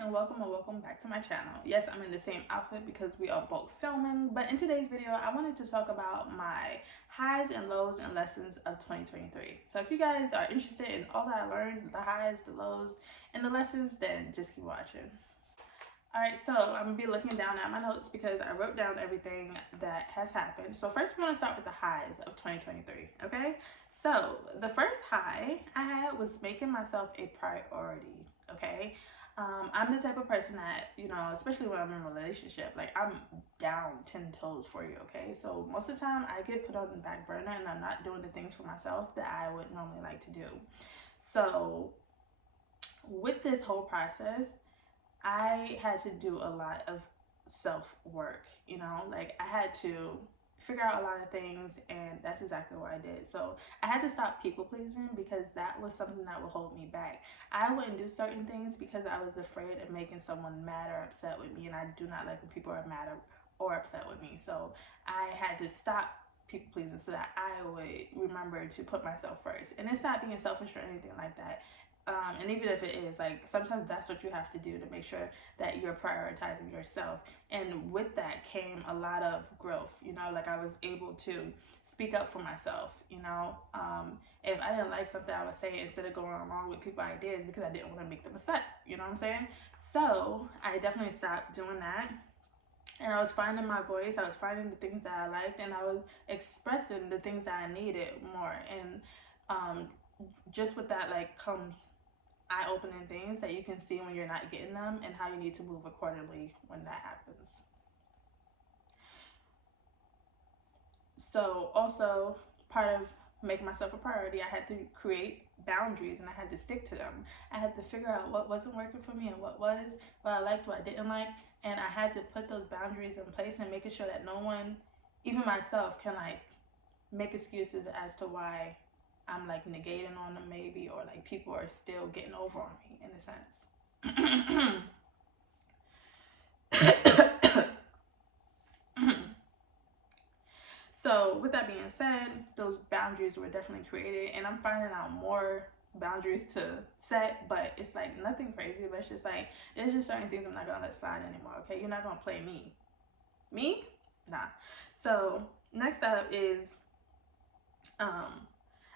and welcome back to my channel. Yes, I'm in the same outfit because we are both filming, but in today's video I wanted to talk about my highs and lows and lessons of 2023. So if you guys are interested in all that I learned, the highs, the lows, and the lessons, then just keep watching. Alright, so I'm going to be looking down at my notes because I wrote down everything that has happened. So first we want to start with the highs of 2023, okay? So the first high I had was making myself a priority, okay? I'm the type of person that, you know, especially when I'm in a relationship, like I'm down 10 toes for you, okay? So most of the time I get put on the back burner and I'm not doing the things for myself that I would normally like to do. So with this whole process, I had to do a lot of self-work, you know, like I had to figure out a lot of things, and that's exactly what I did. So I had to stop people pleasing because that was something that would hold me back. I wouldn't do certain things because I was afraid of making someone mad or upset with me, and I do not like when people are mad or upset with me. So I had to stop people pleasing so that I would remember to put myself first. And it's not being selfish or anything like that. And even if it is, like, sometimes that's what you have to do to make sure that you're prioritizing yourself. And with that came a lot of growth, you know, like I was able to speak up for myself, you know. If I didn't like something, I would say it instead of going along with people's ideas because I didn't want to make them upset, you know what I'm saying? So I definitely stopped doing that. And I was finding my voice, I was finding the things that I liked, and I was expressing the things that I needed more. And just with that, like, comes eye-opening things that you can see when you're not getting them and how you need to move accordingly when that happens. So also part of making myself a priority, I had to create boundaries and I had to stick to them. I had to figure out what wasn't working for me and what was, what I liked, what I didn't like, and I had to put those boundaries in place and making sure that no one, even myself, can like make excuses as to why I'm like negating on them maybe, or like people are still getting over on me in a sense. So with that being said, those boundaries were definitely created, and I'm finding out more boundaries to set, but it's like nothing crazy, but it's just like there's just certain things I'm not gonna let slide anymore. Okay, you're not gonna play me, nah. So next up is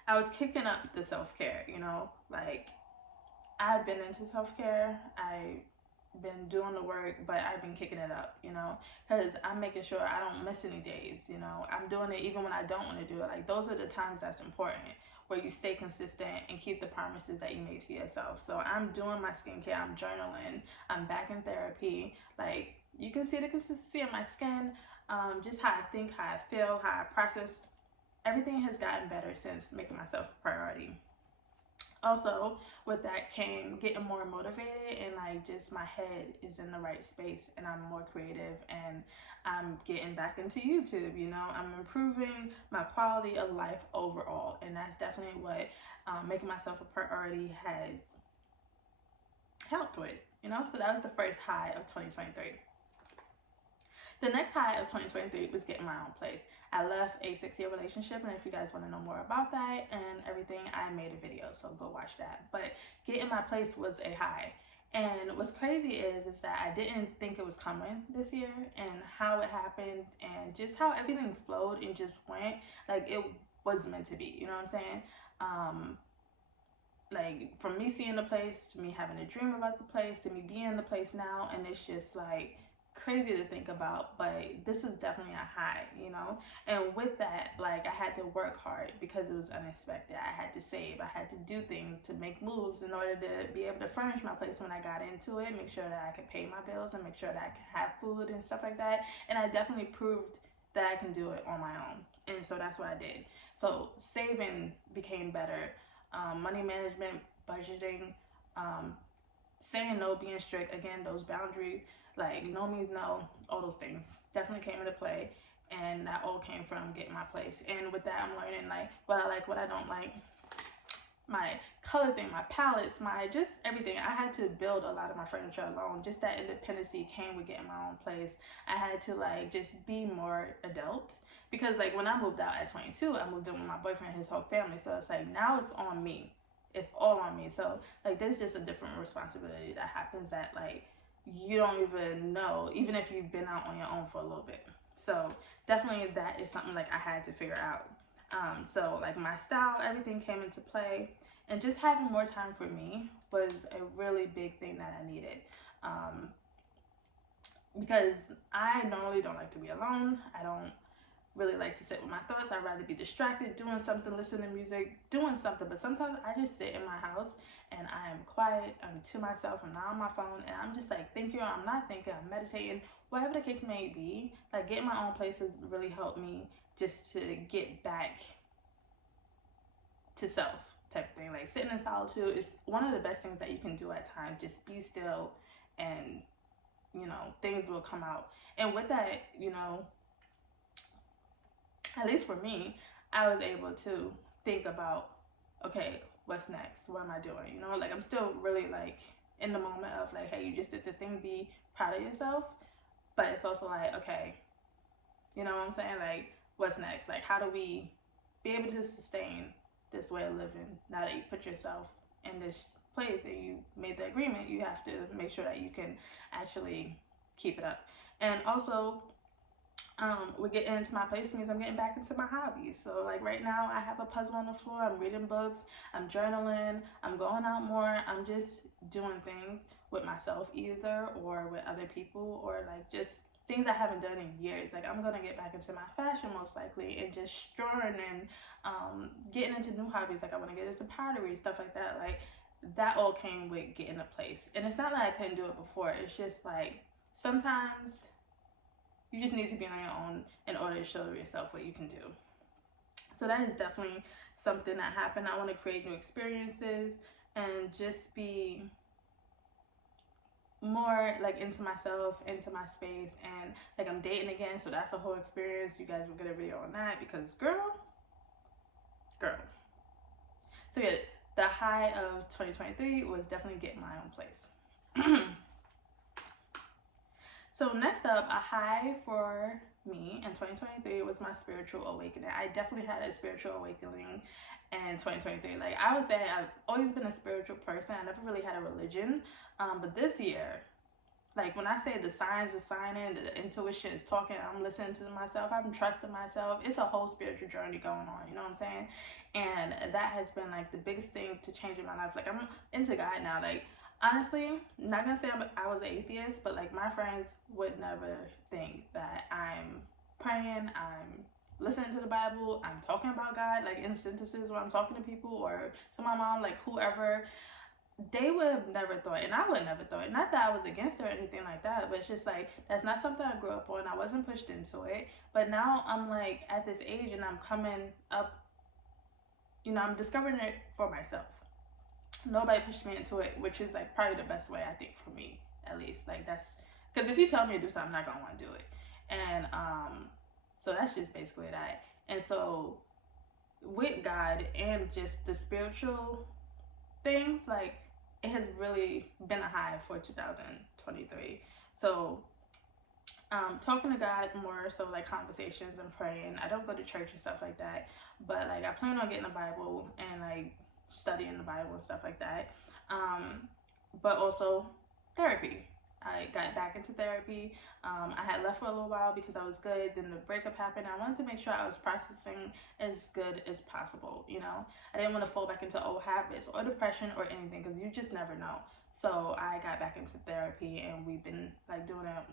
I was kicking up the self-care, you know, like I've been into self-care, I've been doing the work, but I've been kicking it up, you know, because I'm making sure I don't miss any days, you know, I'm doing it even when I don't want to do it. Like those are the times that's important, where you stay consistent and keep the promises that you made to yourself. So I'm doing my skincare, I'm journaling, I'm back in therapy. Like you can see the consistency in my skin, just how I think, how I feel, how I process. Everything has gotten better since making myself a priority. Also, with that came getting more motivated, and like just my head is in the right space and I'm more creative, and I'm getting back into YouTube, you know. I'm improving my quality of life overall, and that's definitely what making myself a priority had helped with, you know. So that was the first high of 2023. The next high of 2023 was getting my own place. I left a 6-year relationship, and if you guys want to know more about that and everything, I made a video, so go watch that. But getting my place was a high. And what's crazy is that I didn't think it was coming this year, and how it happened and just how everything flowed and just went, like it was meant to be, you know what I'm saying? Like from me seeing the place to me having a dream about the place to me being in the place now, and it's just like crazy to think about, but this was definitely a high, you know. And with that, like I had to work hard because it was unexpected. I had to save, I had to do things to make moves in order to be able to furnish my place when I got into it, make sure that I could pay my bills and make sure that I could have food and stuff like that. And I definitely proved that I can do it on my own, and so that's what I did. So saving became better, money management, budgeting, saying no, being strict, again, those boundaries, like no means no, all those things definitely came into play, and that all came from getting my place. And with that, I'm learning like what I like, what I don't like, my color thing, my palettes, my just everything. I had to build a lot of my furniture alone. Just that independency came with getting my own place. I had to like just be more adult, because like when I moved out at 22, I moved in with my boyfriend and his whole family, so it's like now it's on me. it's all on me. So like there's just a different responsibility that happens that like you don't even know, even if you've been out on your own for a little bit. So definitely that is something like I had to figure out. So like my style, everything came into play, and just having more time for me was a really big thing that I needed. Because I normally don't like to be alone. I don't really like to sit with my thoughts. I'd rather be distracted, doing something, listening to music, doing something. But sometimes I just sit in my house and I am quiet. I'm to myself. I'm not on my phone. And I'm just like thinking, or I'm not thinking, I'm meditating, whatever the case may be. Like getting my own place has really helped me just to get back to self type of thing. Like sitting in solitude is one of the best things that you can do at times. Just be still and, you know, things will come out. And with that, you know, at least for me, I was able to think about, okay, what's next? What am I doing? You know, like I'm still really like in the moment of like, hey, you just did this thing, be proud of yourself. But it's also like, okay, you know what I'm saying? Like, what's next? Like, how do we be able to sustain this way of living now that you put yourself in this place and you made the agreement? You have to make sure that you can actually keep it up. And also, we get into my place means I'm getting back into my hobbies. So like right now I have a puzzle on the floor, I'm reading books, I'm journaling, I'm going out more, I'm just doing things with myself either or with other people, or like just things I haven't done in years. Like I'm gonna get back into my fashion most likely, and just strolling and getting into new hobbies. Like I want to get into pottery, stuff like that. Like that all came with getting a place. And it's not that I couldn't do it before, it's just like sometimes you just need to be on your own in order to show yourself what you can do. So that is definitely something that happened. I want to create new experiences and just be more like into myself, into my space. And like I'm dating again, so that's a whole experience. You guys will get a video on that because girl. So yeah, the high of 2023 was definitely getting my own place. So next up, a high for me in 2023 was my spiritual awakening. I definitely had a spiritual awakening in 2023. Like I would say I've always been a spiritual person. I never really had a religion. But this year, like when I say the signs are signing, the intuition is talking, I'm listening to myself, I'm trusting myself. It's a whole spiritual journey going on, you know what I'm saying? And that has been like the biggest thing to change in my life. Like I'm into God now. Like honestly, not gonna say I was an atheist, but like my friends would never think that I'm praying, I'm listening to the Bible, I'm talking about God, like in sentences where I'm talking to people or to my mom, like whoever. They would have never thought, and I would have never thought. Not that I was against her or anything like that, but it's just like that's not something I grew up on. I wasn't pushed into it. But now I'm like at this age and I'm coming up, you know, I'm discovering it for myself. Nobody pushed me into it, which is like probably the best way, I think, for me, at least. Like that's because if you tell me to do something, I'm not gonna want to do it. And so that's just basically that. And so with God and just the spiritual things, like it has really been a high for 2023. So talking to God more, so like conversations and praying. I don't go to church and stuff like that, but like I plan on getting a Bible and like studying the Bible and stuff like that. But also therapy. I got back into therapy. I had left for a little while because I was good. Then the breakup happened. I wanted to make sure I was processing as good as possible, you know? I didn't want to fall back into old habits or depression or anything because you just never know. So I got back into therapy and we've been like doing it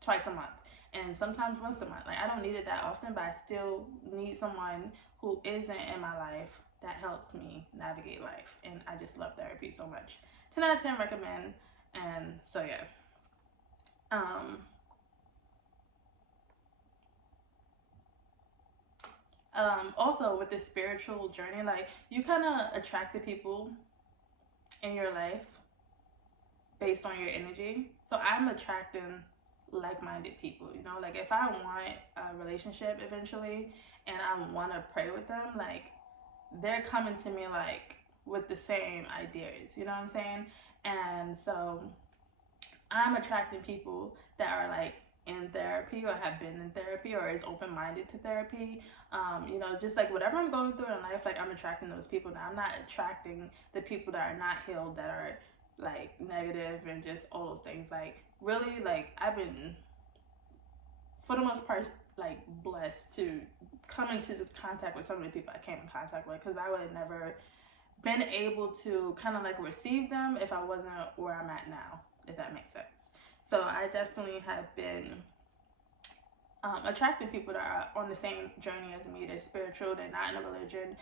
twice a month and sometimes once a month. Like I don't need it that often, but I still need someone who isn't in my life that helps me navigate life. And I just love therapy so much. 10 out of 10 recommend. And so yeah, also with the spiritual journey, like you kind of attract the people in your life based on your energy. So I'm attracting like-minded people, you know, like if I want a relationship eventually and I want to pray with them, like they're coming to me like with the same ideas, you know what I'm saying? And so I'm attracting people that are like in therapy or have been in therapy or is open-minded to therapy. You know, just like whatever I'm going through in life, like I'm attracting those people. Now I'm not attracting the people that are not healed, that are like negative and just all those things. Like really, like I've been, for the most part, like blessed to come into contact with some of the people I came in contact with, because I would have never been able to kind of like receive them if I wasn't where I'm at now, if that makes sense. So I definitely have been attracting people that are on the same journey as me. They're spiritual, they're not in a religion,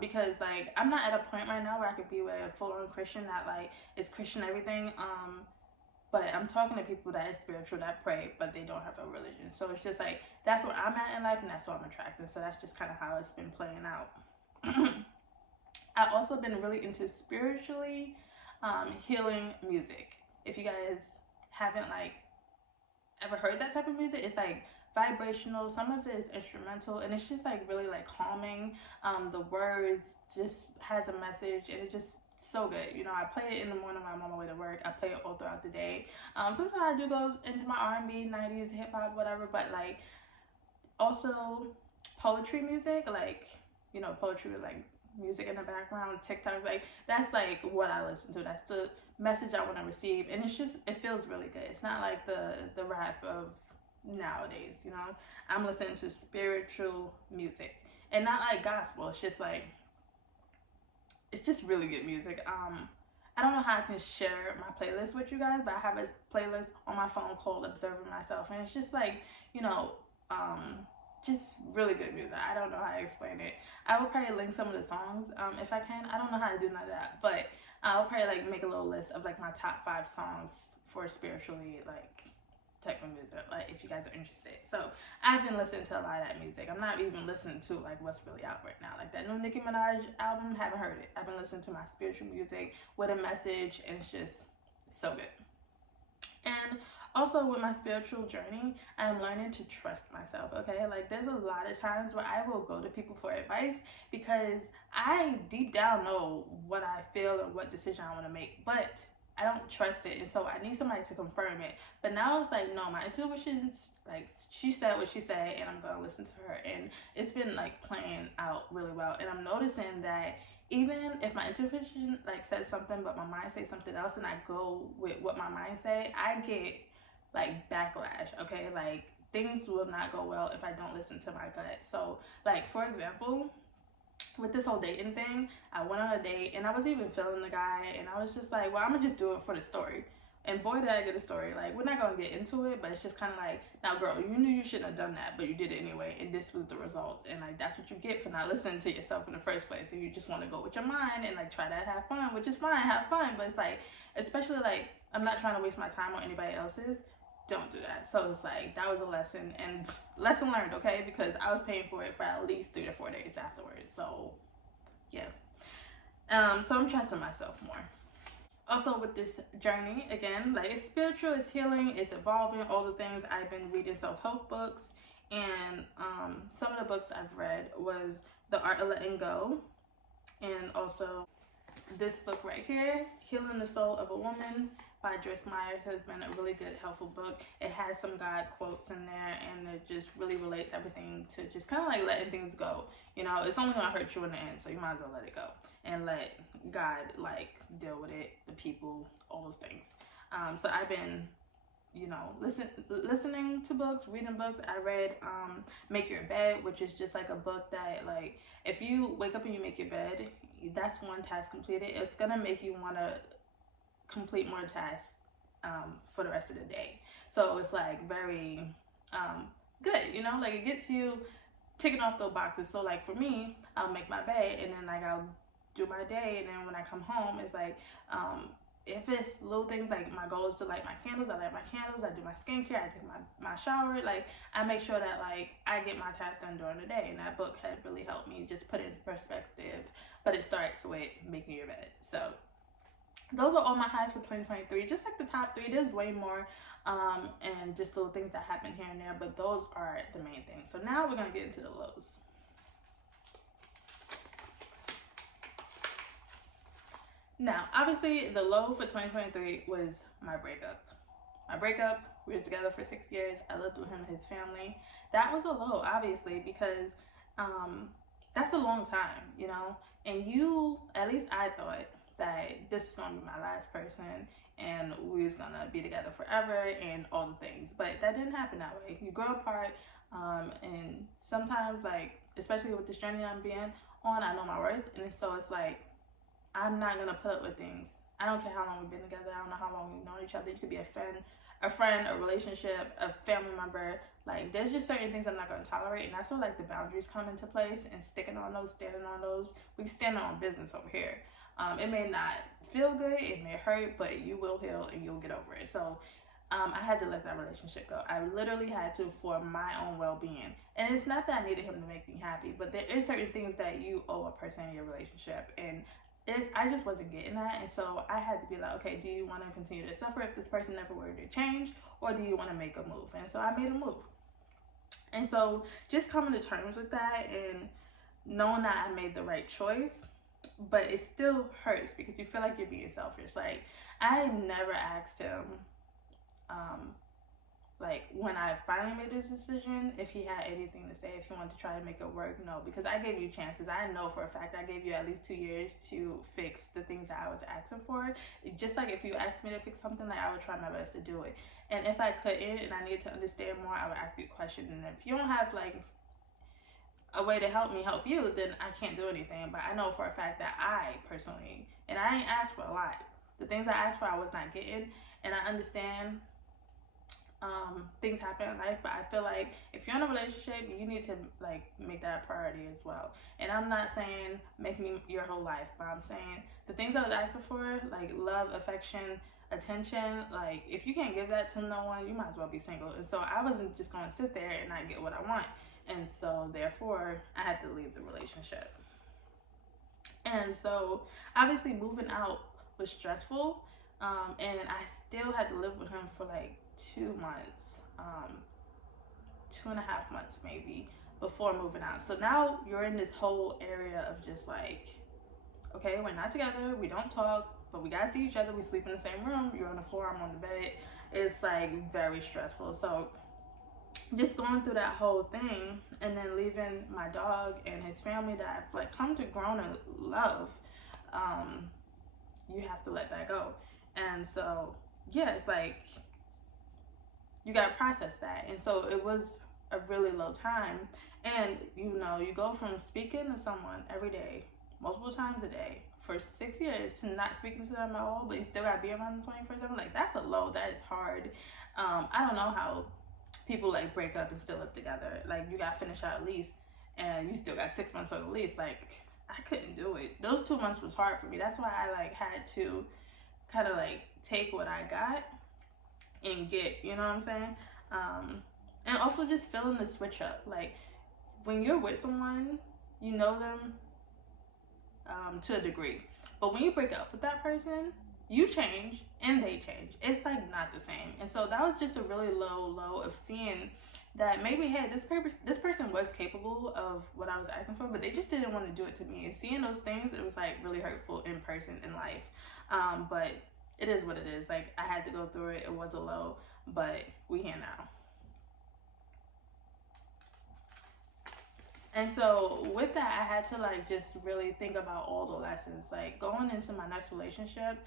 because like I'm not at a point right now where I could be with a full-on Christian that like is Christian everything, but I'm talking to people that is spiritual, that pray, but they don't have a religion. So it's just like that's where I'm at in life, and that's what I'm attracting. So that's just kind of how it's been playing out. I've also been really into spiritually healing music. If you guys haven't like ever heard that type of music, it's like vibrational, some of it is instrumental, and it's just like really like calming. The words just has a message, and it just so good. You know, I play it in the morning when I'm on my way to work. I play it all throughout the day. Sometimes I do go into my R&B, 90s, hip hop, whatever, but like also poetry music, like, you know, poetry with like music in the background, TikToks, like that's like what I listen to. That's the message I want to receive, and it's just, it feels really good. It's not like the rap of nowadays, you know. I'm listening to spiritual music, and not like gospel. It's just like, it's just really good music. I don't know how I can share my playlist with you guys, but I have a playlist on my phone called Observing Myself, and it's just like, you know, just really good music. I don't know how to explain it. I will probably link some of the songs if I can. I don't know how to do none of that, but I'll probably like make a little list of like my top 5 songs for spiritually like type of music, like if you guys are interested. So I've been listening to a lot of that music. I'm not even listening to like what's really out right now, like that new Nicki Minaj album. Haven't heard it. I've been listening to my spiritual music with a message, and it's just so good. And also with my spiritual journey, I'm learning to trust myself, okay? Like there's a lot of times where I will go to people for advice because I deep down know what I feel and what decision I want to make, but I don't trust it, and so I need somebody to confirm it. But now it's like, no, my intuition is like, she said what she said, and I'm gonna listen to her, and it's been like playing out really well. And I'm noticing that even if my intuition like says something but my mind says something else, and I go with what my mind say, I get like backlash, okay? Like things will not go well if I don't listen to my gut. So like, for example, with this whole dating thing, I went on a date, and I was even feeling the guy, and I was just like, well, I'm gonna just do it for the story. And boy, did I get a story. Like, we're not gonna get into it, but it's just kind of like, now girl, you knew you shouldn't have done that, but you did it anyway, and this was the result. And like, that's what you get for not listening to yourself in the first place. And you just want to go with your mind and like try to have fun, which is fine, have fun, but it's like, especially like, I'm not trying to waste my time on anybody else's. Don't do that. So it's like, that was a lesson, and lesson learned, okay? Because I was paying for it for at least 3 to 4 days afterwards. So yeah. So I'm trusting myself more. Also with this journey, again, like it's spiritual, it's healing, it's evolving, all the things. I've been reading self-help books, and some of the books I've read was The Art of Letting Go, and also this book right here, Healing the Soul of a Woman by Joyce Meyer, has been a really good, helpful book. It has some God quotes in there, and it just really relates everything to just kind of like letting things go. You know, it's only gonna hurt you in the end, so you might as well let it go and let God like deal with it, the people, all those things. So I've been, you know, listening to books, reading books. I read Make Your Bed, which is just like a book that like, if you wake up and you make your bed, that's one task completed. It's gonna make you want to complete more tasks for the rest of the day. So it's like very good, you know, like it gets you ticking off those boxes. So like for me, I'll make my bed, and then like I'll do my day, and then when I come home, it's like if it's little things, like my goal is to light my candles, I light my candles, I do my skincare, I take my shower, like I make sure that like I get my tasks done during the day. And that book had really helped me just put it into perspective. But it starts with making your bed. So those are all my highs for 2023, just like the top 3. There's way more and just little things that happen here and there, but those are the main things. So now we're gonna get into the lows. Now, obviously, the low for 2023 was my breakup. my breakup. We was together for 6 years. I lived with him and his family. That was a low, obviously, because that's a long time, you know. And at least I thought that this was gonna be my last person and we was gonna be together forever and all the things. But that didn't happen that way. You grow apart, and sometimes, like, especially with this journey I'm being on, I know my worth, and so it's like I'm not gonna put up with things. I don't care how long we've been together. I don't know how long we've known each other. You could be a friend, a relationship, a family member. Like, there's just certain things I'm not going to tolerate, and that's where, like, the boundaries come into place, and sticking on those, standing on those. We stand on business over here. It may not feel good, it may hurt, but you will heal and you'll get over it. So I had to let that relationship go. I literally had to, for my own well-being. And it's not that I needed him to make me happy, but there is certain things that you owe a person in your relationship, and I just wasn't getting that. And so I had to be like, okay, do you want to continue to suffer if this person never were to change, or do you want to make a move? And so I made a move. And so just coming to terms with that and knowing that I made the right choice, but it still hurts because you feel like you're being selfish. Like, I never asked him, like, when I finally made this decision, if he had anything to say, if he wanted to try to make it work. No, because I gave you chances. I know for a fact I gave you at least 2 years to fix the things that I was asking for. Just like if you asked me to fix something, like, I would try my best to do it. And if I couldn't and I needed to understand more, I would ask you a question. And if you don't have, like, a way to help me help you, then I can't do anything. But I know for a fact that I personally, and I ain't asked for a lot, the things I asked for I was not getting. And I understand things happen in life, but I feel like if you're in a relationship, you need to, like, make that a priority as well. And I'm not saying make me your whole life, but I'm saying the things I was asking for, like love, affection, attention, like, if you can't give that to no one, you might as well be single. And so I wasn't just going to sit there and not get what I want, and so therefore I had to leave the relationship. And so obviously moving out was stressful, and I still had to live with him for like 2 months, 2.5 months maybe, before moving out. So now you're in this whole area of just like, okay, we're not together, we don't talk, but we gotta see each other, we sleep in the same room, you're on the floor, I'm on the bed. It's like very stressful. So just going through that whole thing, and then leaving my dog and his family that I've, like, come to grow and love, you have to let that go. And so yeah, it's like you gotta process that. And so it was a really low time. And you know, you go from speaking to someone every day, multiple times a day, for 6 years, to not speaking to them at all, but you still gotta be around them 24/7. Like, that's a low. That is hard. I don't know how people, like, break up and still live together. Like, you gotta finish out a lease and you still got 6 months on the lease. Like, I couldn't do it. Those 2 months was hard for me. That's why I, like, had to kind of, like, take what I got and get, you know what I'm saying? And also just feeling the switch up. Like, when you're with someone, you know them to a degree, but when you break up with that person, you change and they change. It's like not the same. And so that was just a really low of seeing that maybe, hey, this person was capable of what I was asking for, but they just didn't want to do it to me. And seeing those things, it was like really hurtful in person, in life. But it is what it is. Like, I had to go through it. It was a low, but we here now. And so with that, I had to, like, just really think about all the lessons. Like, going into my next relationship,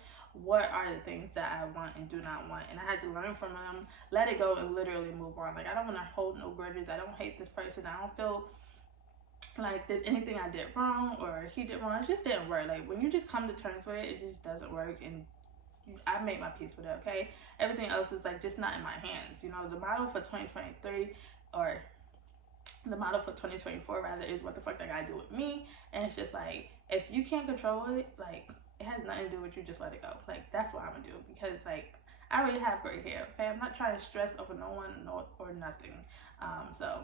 what are the things that I want and do not want? And I had to learn from them, let it go, and literally move on. Like, I don't want to hold no grudges. I don't hate this person. I don't feel like there's anything I did wrong or he did wrong. It just didn't work. Like, when you just come to terms with it, it just doesn't work. And I made my peace with it, okay? Everything else is, like, just not in my hands. You know, the model for 2023, or the model for 2024 rather, is what the fuck that guy do with me. And it's just like, if you can't control it, like, it has nothing to do with you, just let it go. Like, that's what I'm gonna do, because, like, I already have great hair, okay? I'm not trying to stress over no one or nothing. So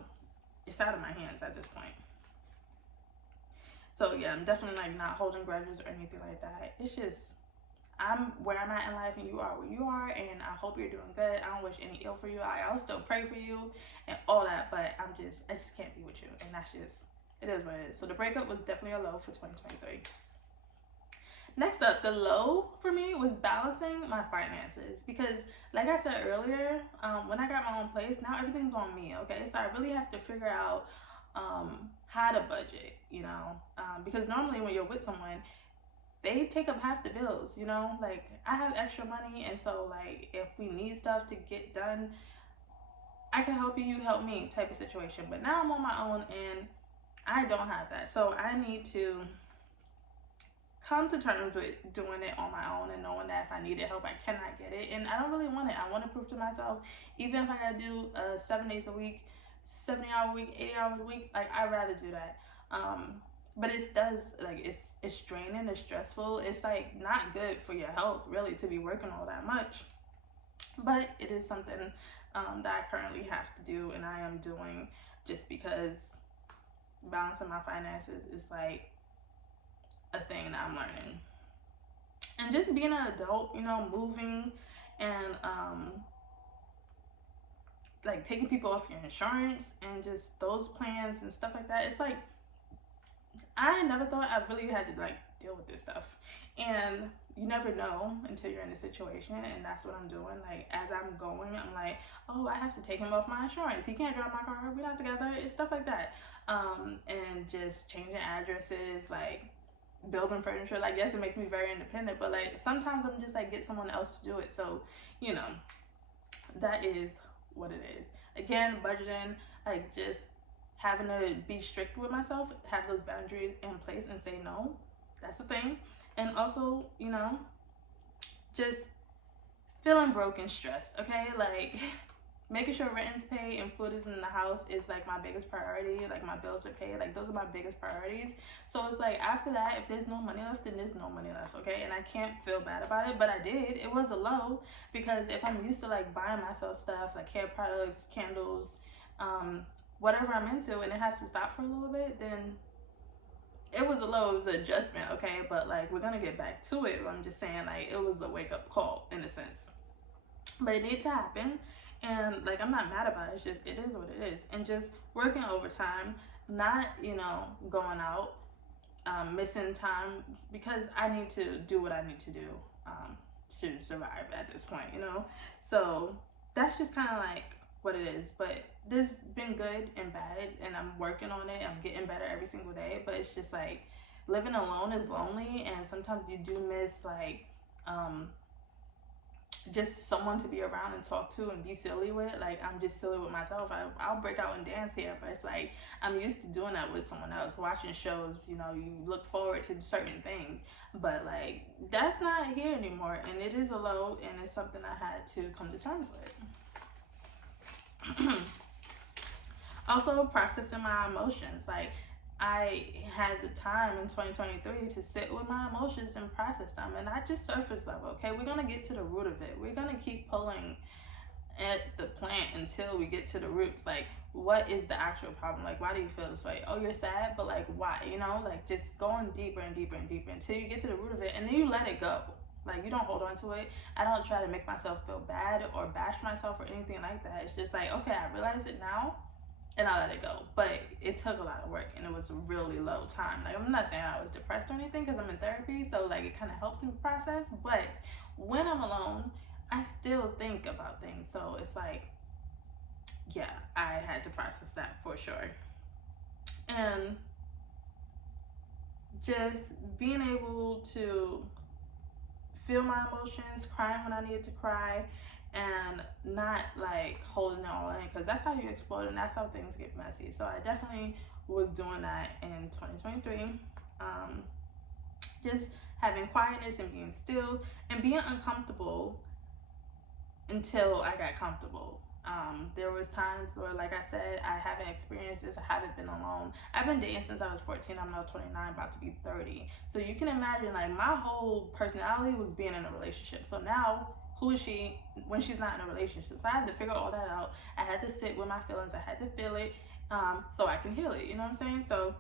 it's out of my hands at this point. So yeah, I'm definitely, like, not holding grudges or anything like that. It's just, I'm where I'm at in life and you are where you are, and I hope you're doing good. I don't wish any ill for you. I'll still pray for you and all that, but I just can't be with you, and that's just, it is what it is. So the breakup was definitely a low for 2023. Next up, the low for me was balancing my finances, because like I said earlier, when I got my own place, now everything's on me, okay? So I really have to figure out how to budget, you know, because normally when you're with someone, they take up half the bills, you know, like I have extra money, and so like if we need stuff to get done, I can help you, you help me type of situation. But now I'm on my own and I don't have that, so I need to come to terms with doing it on my own and knowing that if I needed help, I cannot get it. And I don't really want it. I want to prove to myself, even if I gotta do 7 days a week, 70-hour week, 80 hours a week, like I'd rather do that. But it does, like, it's draining, it's stressful, it's like not good for your health really to be working all that much. But it is something that I currently have to do, and I am doing, just because balancing my finances is like a thing that I'm learning. And just being an adult, you know, moving and like taking people off your insurance and just those plans and stuff like that, it's like I never thought I really had to like deal with this stuff. And you never know until you're in a situation, and that's what I'm doing. Like as I'm going, I'm like, oh, I have to take him off my insurance, he can't drive my car, we're not together. It's stuff like that. And just changing addresses, like building furniture. Like yes, it makes me very independent, but like sometimes I'm just like, get someone else to do it. So you know, that is what it is. Again, budgeting, like just having to be strict with myself, have those boundaries in place and say no. That's the thing. And also, you know, just feeling broke and stressed, okay? Like making sure rent is paid and food is in the house is like my biggest priority. Like my bills are paid, like those are my biggest priorities. So it's like after that, if there's no money left, then there's no money left, okay? And I can't feel bad about it, but I did. It was a low, because if I'm used to like buying myself stuff like hair products, candles, whatever I'm into, and it has to stop for a little bit, then it was a low, it was an adjustment, okay? But like we're gonna get back to it. I'm just saying, like it was a wake-up call in a sense, but it needed to happen. And like I'm not mad about it, it's just it is what it is. And just working overtime, not, you know, going out, missing time, because I need to do what I need to do to survive at this point, you know. So that's just kind of like what it is. But this been good and bad, and I'm working on it. I'm getting better every single day. But it's just like living alone is lonely, and sometimes you do miss like just someone to be around and talk to and be silly with. Like I'm just silly with myself. I'll break out and dance here, but it's like I'm used to doing that with someone else. Watching shows, you know, you look forward to certain things, but like that's not here anymore, and it is a low, and it's something I had to come to terms with. Also processing my emotions. Like I had the time in 2023 to sit with my emotions and process them, and not just surface level, okay? We're gonna get to the root of it. We're gonna keep pulling at the plant until we get to the roots. Like what is the actual problem? Like why do you feel this way? Oh, you're sad, but like why? You know, like just going deeper and deeper and deeper until you get to the root of it, and then you let it go. Like you don't hold on to it. I don't try to make myself feel bad or bash myself or anything like that. It's just like, okay, I realize it now, and I let it go. But it took a lot of work, and it was a really low time. Like I'm not saying I was depressed or anything, because I'm in therapy, so like it kind of helps me process. But when I'm alone, I still think about things. So it's like, yeah, I had to process that for sure. And just being able to feel my emotions, crying when I needed to cry, and not like holding it all in, because that's how you explode and that's how things get messy. So I definitely was doing that in 2023. Just having quietness and being still and being uncomfortable until I got comfortable. There was times where, like I said, I haven't experienced this. I haven't been alone. I've been dating since I was 14. I'm now 29, about to be 30. So you can imagine, like, my whole personality was being in a relationship. So now, who is she when she's not in a relationship? So I had to figure all that out. I had to sit with my feelings. I had to feel it so I can heal it. You know what I'm saying? So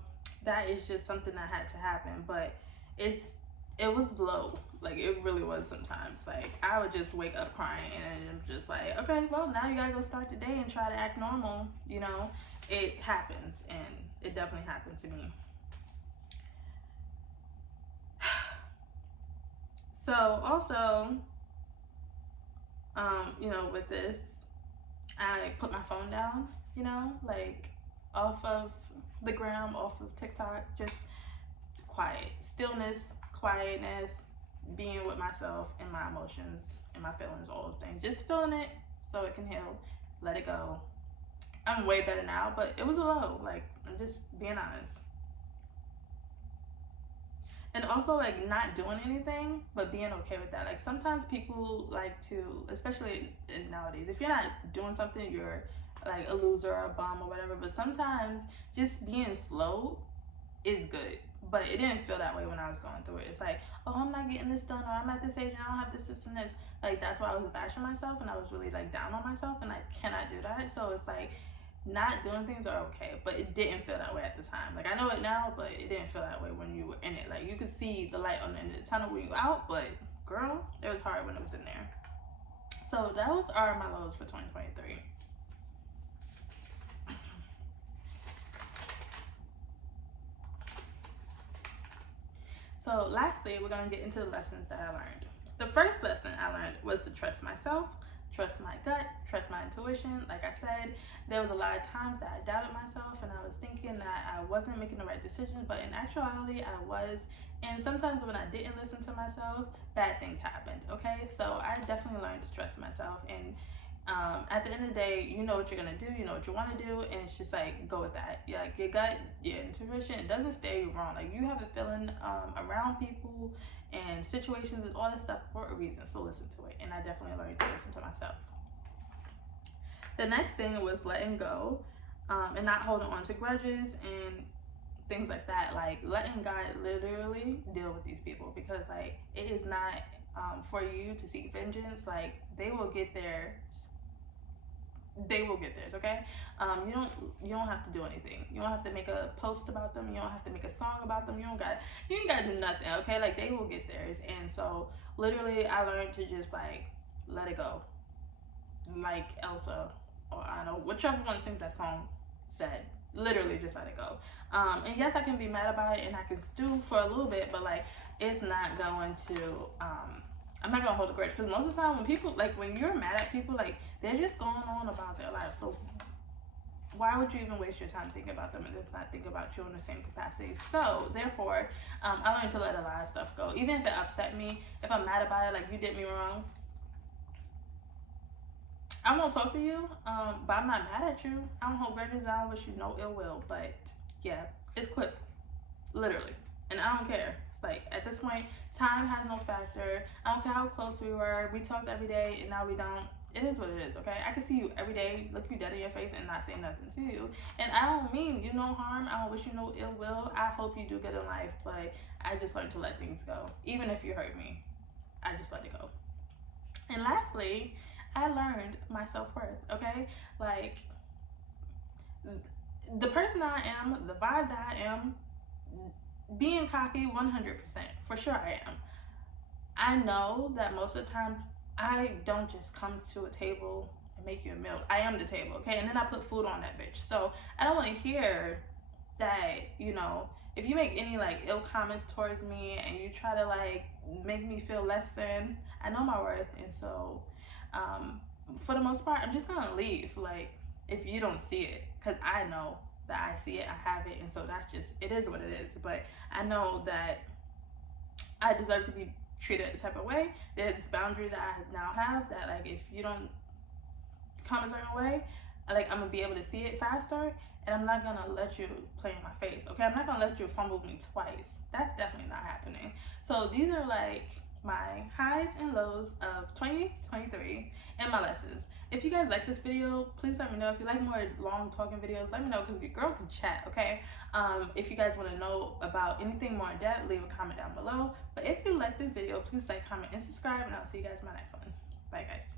that is just something that had to happen. But it was low. Like it really was sometimes. Like I would just wake up crying, and I'm just like, okay, well now you gotta go start the day and try to act normal. You know, it happens, and it definitely happened to me. So also, you know, with this, I put my phone down, you know, like off of the gram, off of TikTok, just quiet, stillness, quietness, being with myself and my emotions and my feelings, all those things. Just feeling it so it can heal, let it go. I'm way better now, but it was a low, like, I'm just being honest. And also, like, not doing anything but being okay with that. Like, sometimes people like to, especially nowadays, if you're not doing something, you're like a loser or a bum or whatever. But sometimes just being slow is good, but it didn't feel that way when I was going through it. It's like, oh, I'm not getting this done, or I'm at this age and I don't have this and this. Like, that's why I was bashing myself, and I was really like down on myself, and I cannot do that. So it's like, not doing things are okay, but it didn't feel that way at the time. Like, I know it now, but it didn't feel that way when you were in it. Like, you could see the light on the end of the tunnel when you out, but girl, it was hard when it was in there. So those are my lows for 2023. So lastly, we're gonna get into the lessons that I learned. The first lesson I learned was to trust myself, trust my gut, trust my intuition. Like I said, there was a lot of times that I doubted myself and I was thinking that I wasn't making the right decisions, but in actuality, I was. And sometimes when I didn't listen to myself, bad things happened, okay? So I definitely learned to trust myself. And at the end of the day, you know what you're gonna do, you know what you want to do, and it's just like, go with that. Yeah, like your gut, your intuition, it doesn't stay wrong. Like, you have a feeling around people and situations and all that stuff for a reason, so listen to it. And I definitely learned to listen to myself. The next thing was letting go, and not holding on to grudges and things like that. Like, letting God literally deal with these people, because like, it is not for you to seek vengeance. Like, they will get theirs. They will get theirs, okay? You don't have to do anything. You don't have to make a post about them. You don't have to make a song about them. You ain't gotta do nothing, okay? Like, they will get theirs. And so literally, I learned to just like let it go, like Elsa or I don't know, whichever one sings that song said. Literally, just let it go. And yes, I can be mad about it and I can stew for a little bit, but like, it's not going to I'm not gonna hold a grudge, because most of the time when people, like, when you're mad at people, like, they're just going on about their life. So why would you even waste your time thinking about them and just not think about you in the same capacity? So therefore, I learned to let a lot of stuff go. Even if it upset me, if I'm mad about it, like, you did me wrong, I won't talk to you, but I'm not mad at you. I don't hold grudges. I don't wish you no ill will. But yeah, it's clip, literally, and I don't care. Like, at this point, time has no factor. I don't care how close we were. We talked every day, and now we don't. It is what it is, okay? I can see you every day, look you dead in your face, and not say nothing to you. And I don't mean you no harm. I don't wish you no ill will. I hope you do good in life, but I just learned to let things go. Even if you hurt me, I just let it go. And lastly, I learned my self-worth, okay? Like, the person I am, the vibe that I am, being cocky 100%, for sure I am. I know that most of the time I don't just come to a table and make you a meal. I am the table, okay? And then I put food on that bitch. So I don't want to hear that, you know, if you make any like ill comments towards me and you try to like make me feel less than, I know my worth. And so for the most part, I'm just gonna leave, like, if you don't see it, because I know that I see it, I have it, and so that's just, it is what it is. But I know that I deserve to be treated a type of way. There's boundaries I now have that, like, if you don't come a certain way, like, I'm gonna be able to see it faster, and I'm not gonna let you play in my face, okay? I'm not gonna let you fumble me twice. That's definitely not happening. So these are like my highs and lows of 2023 and my lessons. If you guys like this video, please let me know. If you like more long talking videos, let me know, because your girl can chat, okay? If you guys want to know about anything more in depth, leave a comment down below. But if you like this video, please like, comment, and subscribe, and I'll see you guys in my next one. Bye, guys.